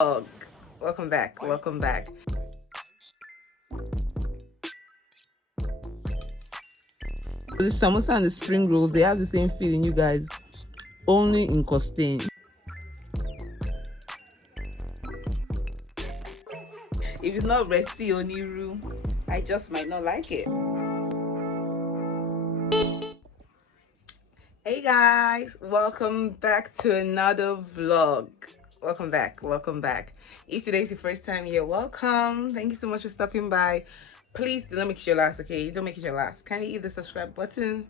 vlog. Welcome back. Welcome back. The samosa and the spring rolls, they have the same feeling, you guys. Only in Costain. If it's not Resi Oniru, I just might not like it. Hey guys, welcome back to another vlog. Welcome back. Welcome back. If today's your first time here, welcome. Thank you so much for stopping by. Please do not make it your last, okay? Don't make it your last. Kindly hit the subscribe button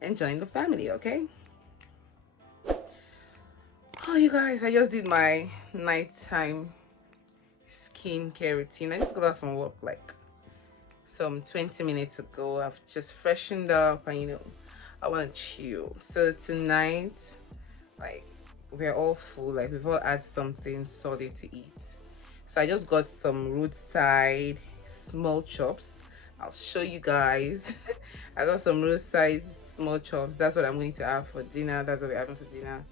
and join the family, okay? Oh, you guys, I just did my nighttime skincare routine. I just got back from work like some 20 minutes ago. I've just freshened up and I want to chill. So tonight, like, we're all full, like we've all had something solid to eat. So I just got some roadside small chops. I'll show you guys. I got some roadside small chops. That's what I'm going to have for dinner. That's what we're having for dinner.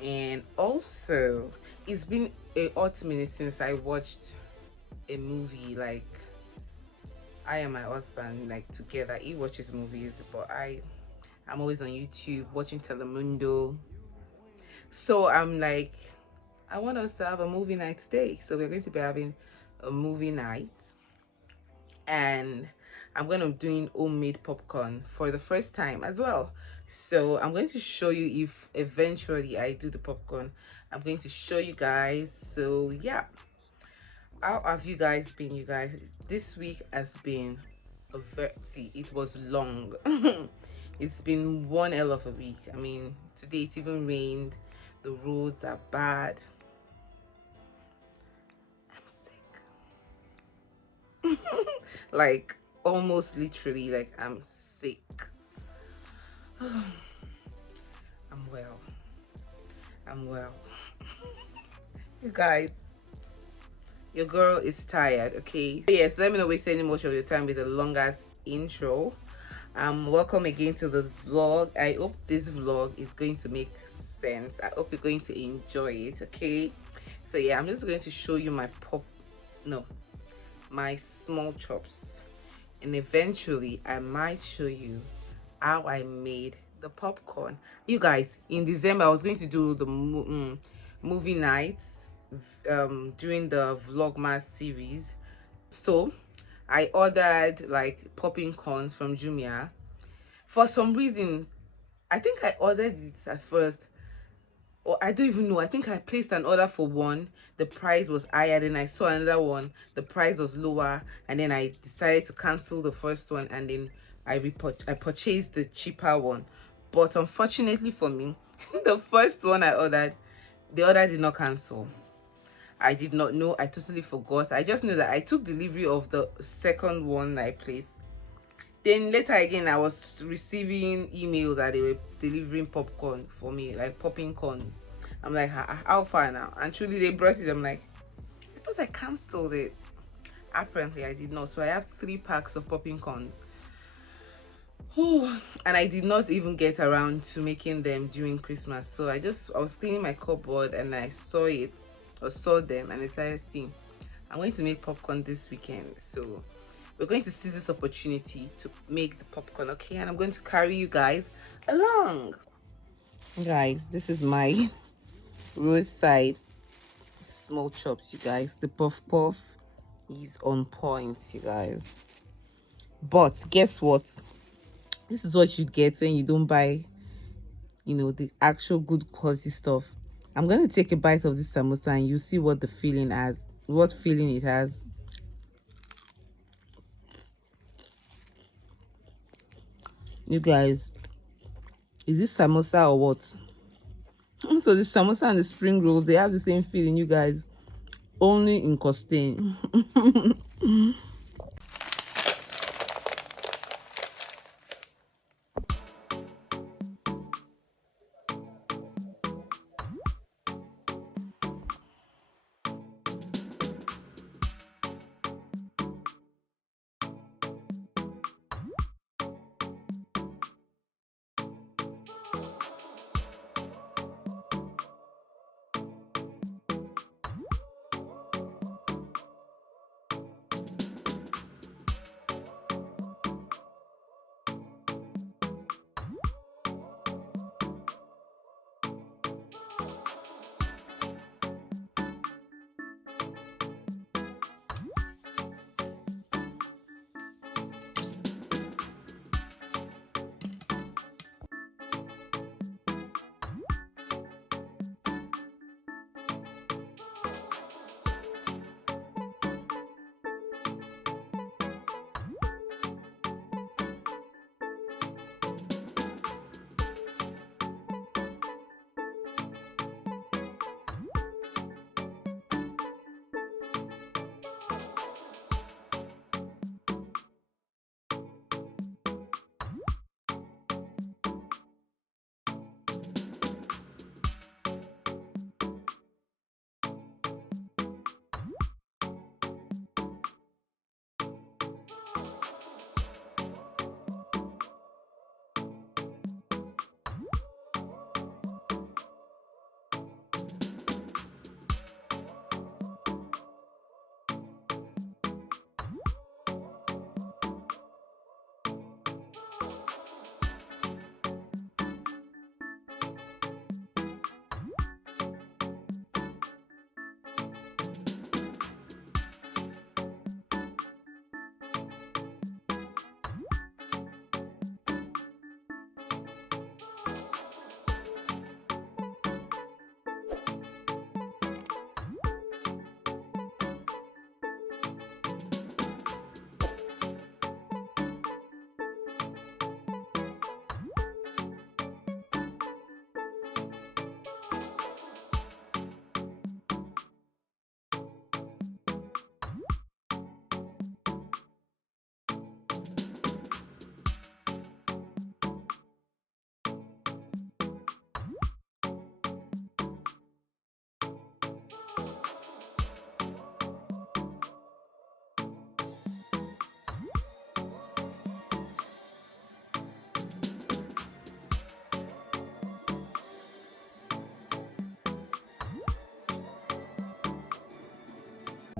And also, it's been a hot minute since I watched a movie. Like, I and my husband, like, together. He watches movies, but I'm always on YouTube watching Telemundo. So I'm like, I want us to have a movie night today. So we're going to be having a movie night, and I'm going to be doing homemade popcorn for the first time as well. So I'm going to show you if eventually I do the popcorn. I'm going to show you guys. So yeah, how have you guys been, you guys? This week has been see, it was long. It's been one hell of a week. I mean, today it even rained, the roads are bad. I'm sick. Like, almost literally, like, I'm sick. I'm well. I'm well. You guys, your girl is tired, okay? So yes, let me not waste any much of your time with the longest intro. Welcome again to the vlog. I hope this vlog is going to make sense. I hope you're going to enjoy it, okay? So yeah, I'm just going to show you my small chops, and eventually I might show you how I made the popcorn. You guys, in December I was going to do the movie nights during the vlogmas series. So I ordered like popping corns from Jumia. For some reason, I think I ordered it at first, or I don't even know. I think I placed an order for one, the price was higher, then I saw another one, the price was lower, and then I decided to cancel the first one, and then I purchased the cheaper one. But unfortunately for me, the first one I ordered, the order did not cancel. I did not know. I totally forgot. I just knew that I took delivery of the second one I placed. Then later again, I was receiving email that they were delivering popcorn for me, like popping corn. I'm like, how far now? And truly, they brought it. I'm like, I thought I cancelled it. Apparently, I did not. So I have 3 packs of popping corns. And I did not even get around to making them during Christmas. So I was cleaning my cupboard and I saw it, or saw them, and I decided, see, I'm going to make popcorn this weekend. So we're going to seize this opportunity to make the popcorn, okay? And I'm going to carry you guys along. Guys, this is my roadside small chops, you guys. The puff puff is on point, you guys. But guess what? This is what you get when you don't buy, the actual good quality stuff. I'm going to take a bite of this samosa and you see what the feeling has, what feeling it has. You guys, is this samosa or what? So the samosa and the spring rolls, they have the same feeling, you guys. Only in Costain.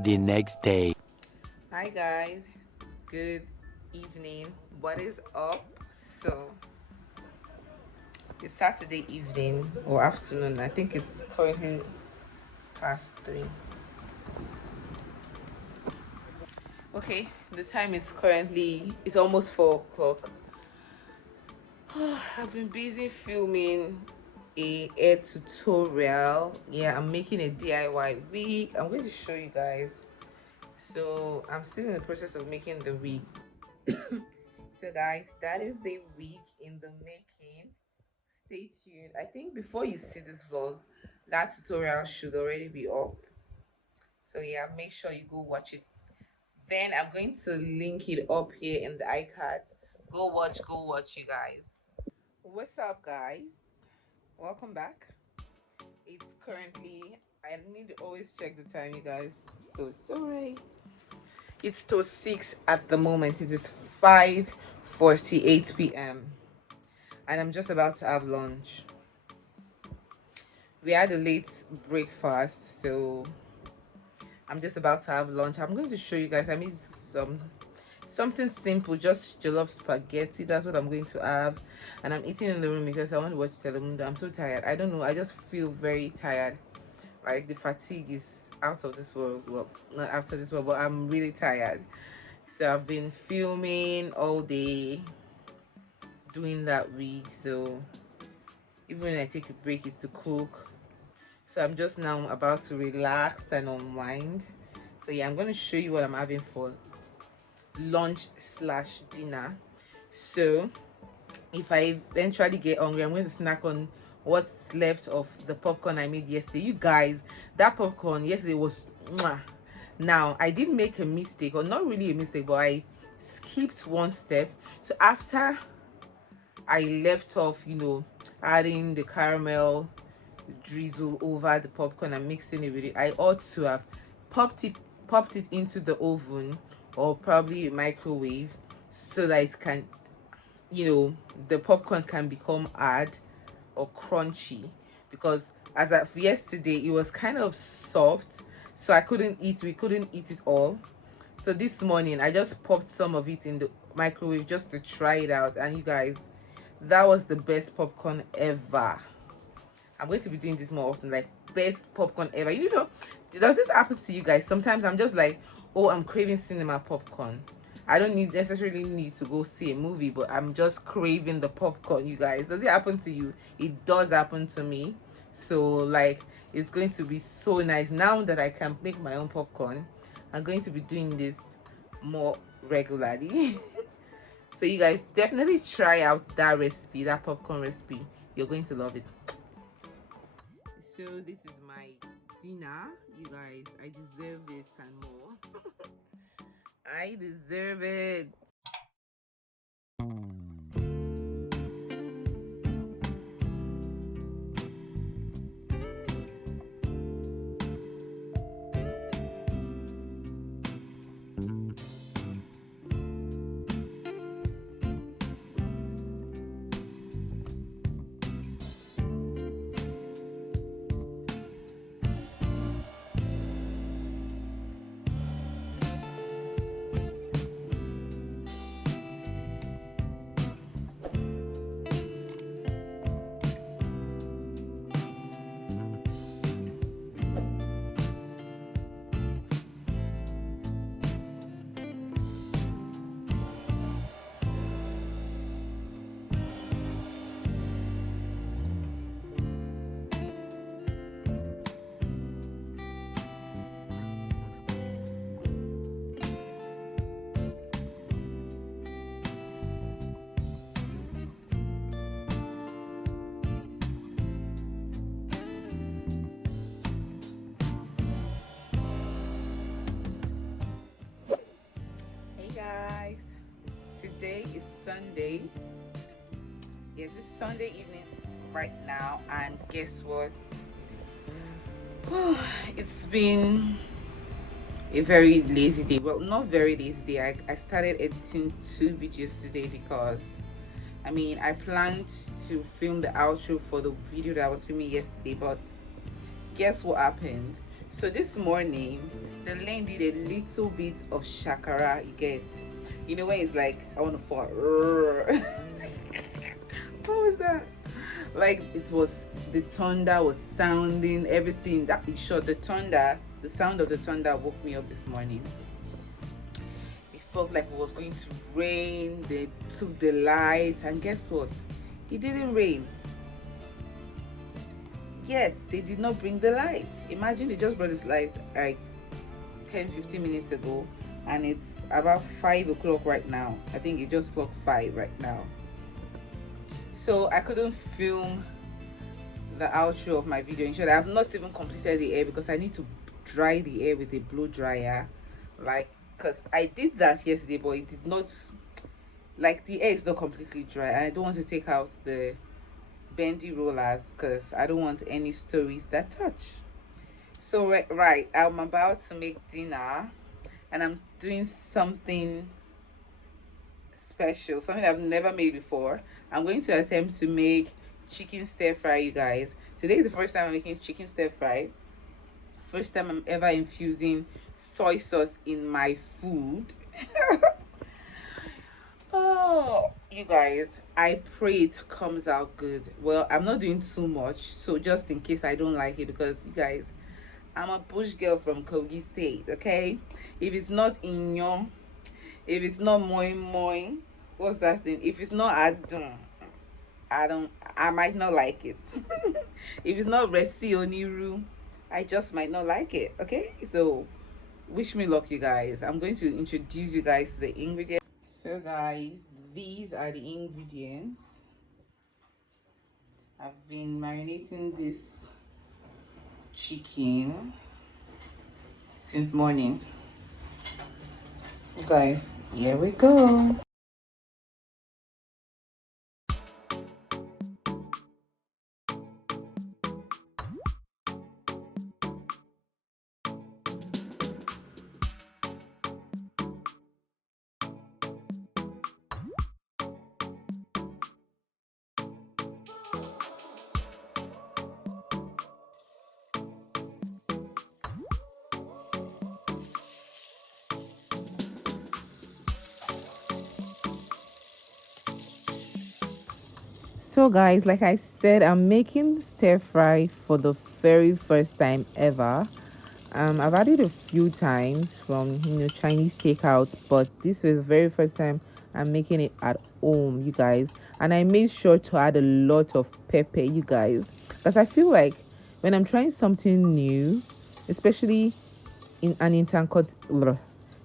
The next day. Hi guys, good evening. What is up? So it's Saturday evening or afternoon. I think it's currently past 3. Okay, the time is currently, it's almost 4 o'clock. I've been busy filming a hair tutorial. Yeah, I'm making a DIY wig. I'm going to show you guys. So I'm still in the process of making the wig. So guys, that is the wig in the making. Stay tuned. I think before you see this vlog, that tutorial should already be up. So yeah, make sure you go watch it. Then I'm going to link it up here in the iCard. Go watch, you guys. What's up, guys? Welcome back. It's currently, I need to always check the time, you guys. So sorry. It's till 6 at the moment. It is 5:48 p.m. and I'm just about to have lunch. We had a late breakfast, so I'm just about to have lunch. I'm going to show you guys. I made something simple, just jollof spaghetti. That's what I'm going to have, and I'm eating in the room because I want to watch Telemundo. I'm so tired. I don't know, I just feel very tired. Like the fatigue is out of this world. Well, not after this world, but I'm really tired. So I've been filming all day, doing that week. So even when I take a break, it's to cook. So I'm just now about to relax and unwind. So yeah, I'm going to show you what I'm having for lunch slash dinner. So if I eventually get hungry, I'm going to snack on what's left of the popcorn I made yesterday. You guys, that popcorn yesterday was mwah. Now I did make a mistake, or not really a mistake, but I skipped one step. So after I left off, adding the caramel drizzle over the popcorn and mixing it with it, I ought to have popped it into the oven or probably a microwave so that it can, the popcorn can become hard or crunchy, because as of yesterday it was kind of soft, so we couldn't eat it all. So this morning I just popped some of it in the microwave just to try it out, and you guys, that was the best popcorn ever. I'm going to be doing this more often, like best popcorn ever. Does this happen to you guys? Sometimes I'm just like, oh, I'm craving cinema popcorn. I don't necessarily need to go see a movie, but I'm just craving the popcorn, you guys. Does it happen to you? It does happen to me. So like, it's going to be so nice now that I can make my own popcorn. I'm going to be doing this more regularly. So you guys definitely try out that recipe, that popcorn recipe. You're going to love it. So this is my dinner, you guys. I deserve it and more. I deserve it. Guys, today is Sunday. Yes, it's Sunday evening right now, and guess what? It's been a very lazy day. Well, not very lazy day. I started editing 2 videos today because I planned to film the outro for the video that I was filming yesterday, but guess what happened? So this morning, the lane did a little bit of shakara. You get, you know when it's like I want to fall. What was that? Like it was, the thunder was sounding, everything. That is short. The sound of the thunder woke me up this morning. It felt like it was going to rain. They took the light, and guess what? It didn't rain. Yes, they did not bring the light. Imagine they just brought this light like 10-15 minutes ago, and it's about 5 o'clock right now. I think it just clocked 5 right now. So I couldn't film the outro of my video. In short, I have not even completed the hair because I need to dry the hair with a blow dryer, like, because I did that yesterday, but it did not, like, the hair is not completely dry, and I don't want to take out the bendy rollers because I don't want any stories that touch. So right, I'm about to make dinner, and I'm doing something special, something I've never made before. I'm going to attempt to make chicken stir fry, you guys. Today is the first time I'm making chicken stir fry. First time I'm ever infusing soy sauce in my food. Oh, you guys, I pray it comes out good. Well, I'm not doing too much, so just in case I don't like it, because you guys, I'm a bush girl from Kogi State, okay? If it's not inyo, if it's not moi moi, what's that thing? If it's not adun, I might not like it. If it's not resi oniru, I just might not like it, okay? So wish me luck, you guys. I'm going to introduce you guys to the ingredients. So guys, these are the ingredients. I've been marinating this chicken since morning. You guys, here we go. So guys, like I said, I'm making stir fry for the very first time ever. I've had it a few times from Chinese takeout, but this was the very first time I'm making it at home, you guys. And I made sure to add a lot of pepper, you guys, because I feel like when I'm trying something new, especially in an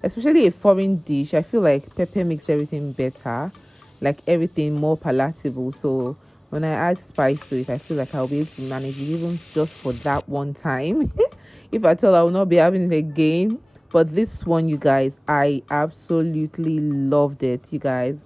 especially a foreign dish, I feel like pepper makes everything better, like everything more palatable. So when I add spice to it, I feel like I'll be able to manage it even just for that one time. If at all, I will not be having it again. But this one, you guys, I absolutely loved it, you guys.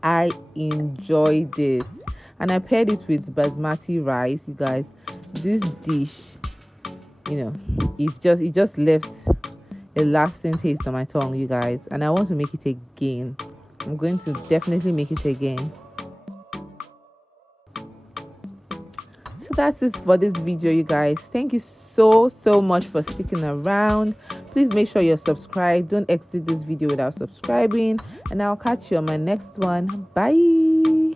I enjoyed it, and I paired it with basmati rice, you guys. This dish, it just left a lasting taste on my tongue, you guys, and I want to make it again. I'm going to definitely make it again. So that's it for this video, you guys. Thank you so much for sticking around. Please make sure you're subscribed. Don't exit this video without subscribing, and I'll catch you on my next one. Bye.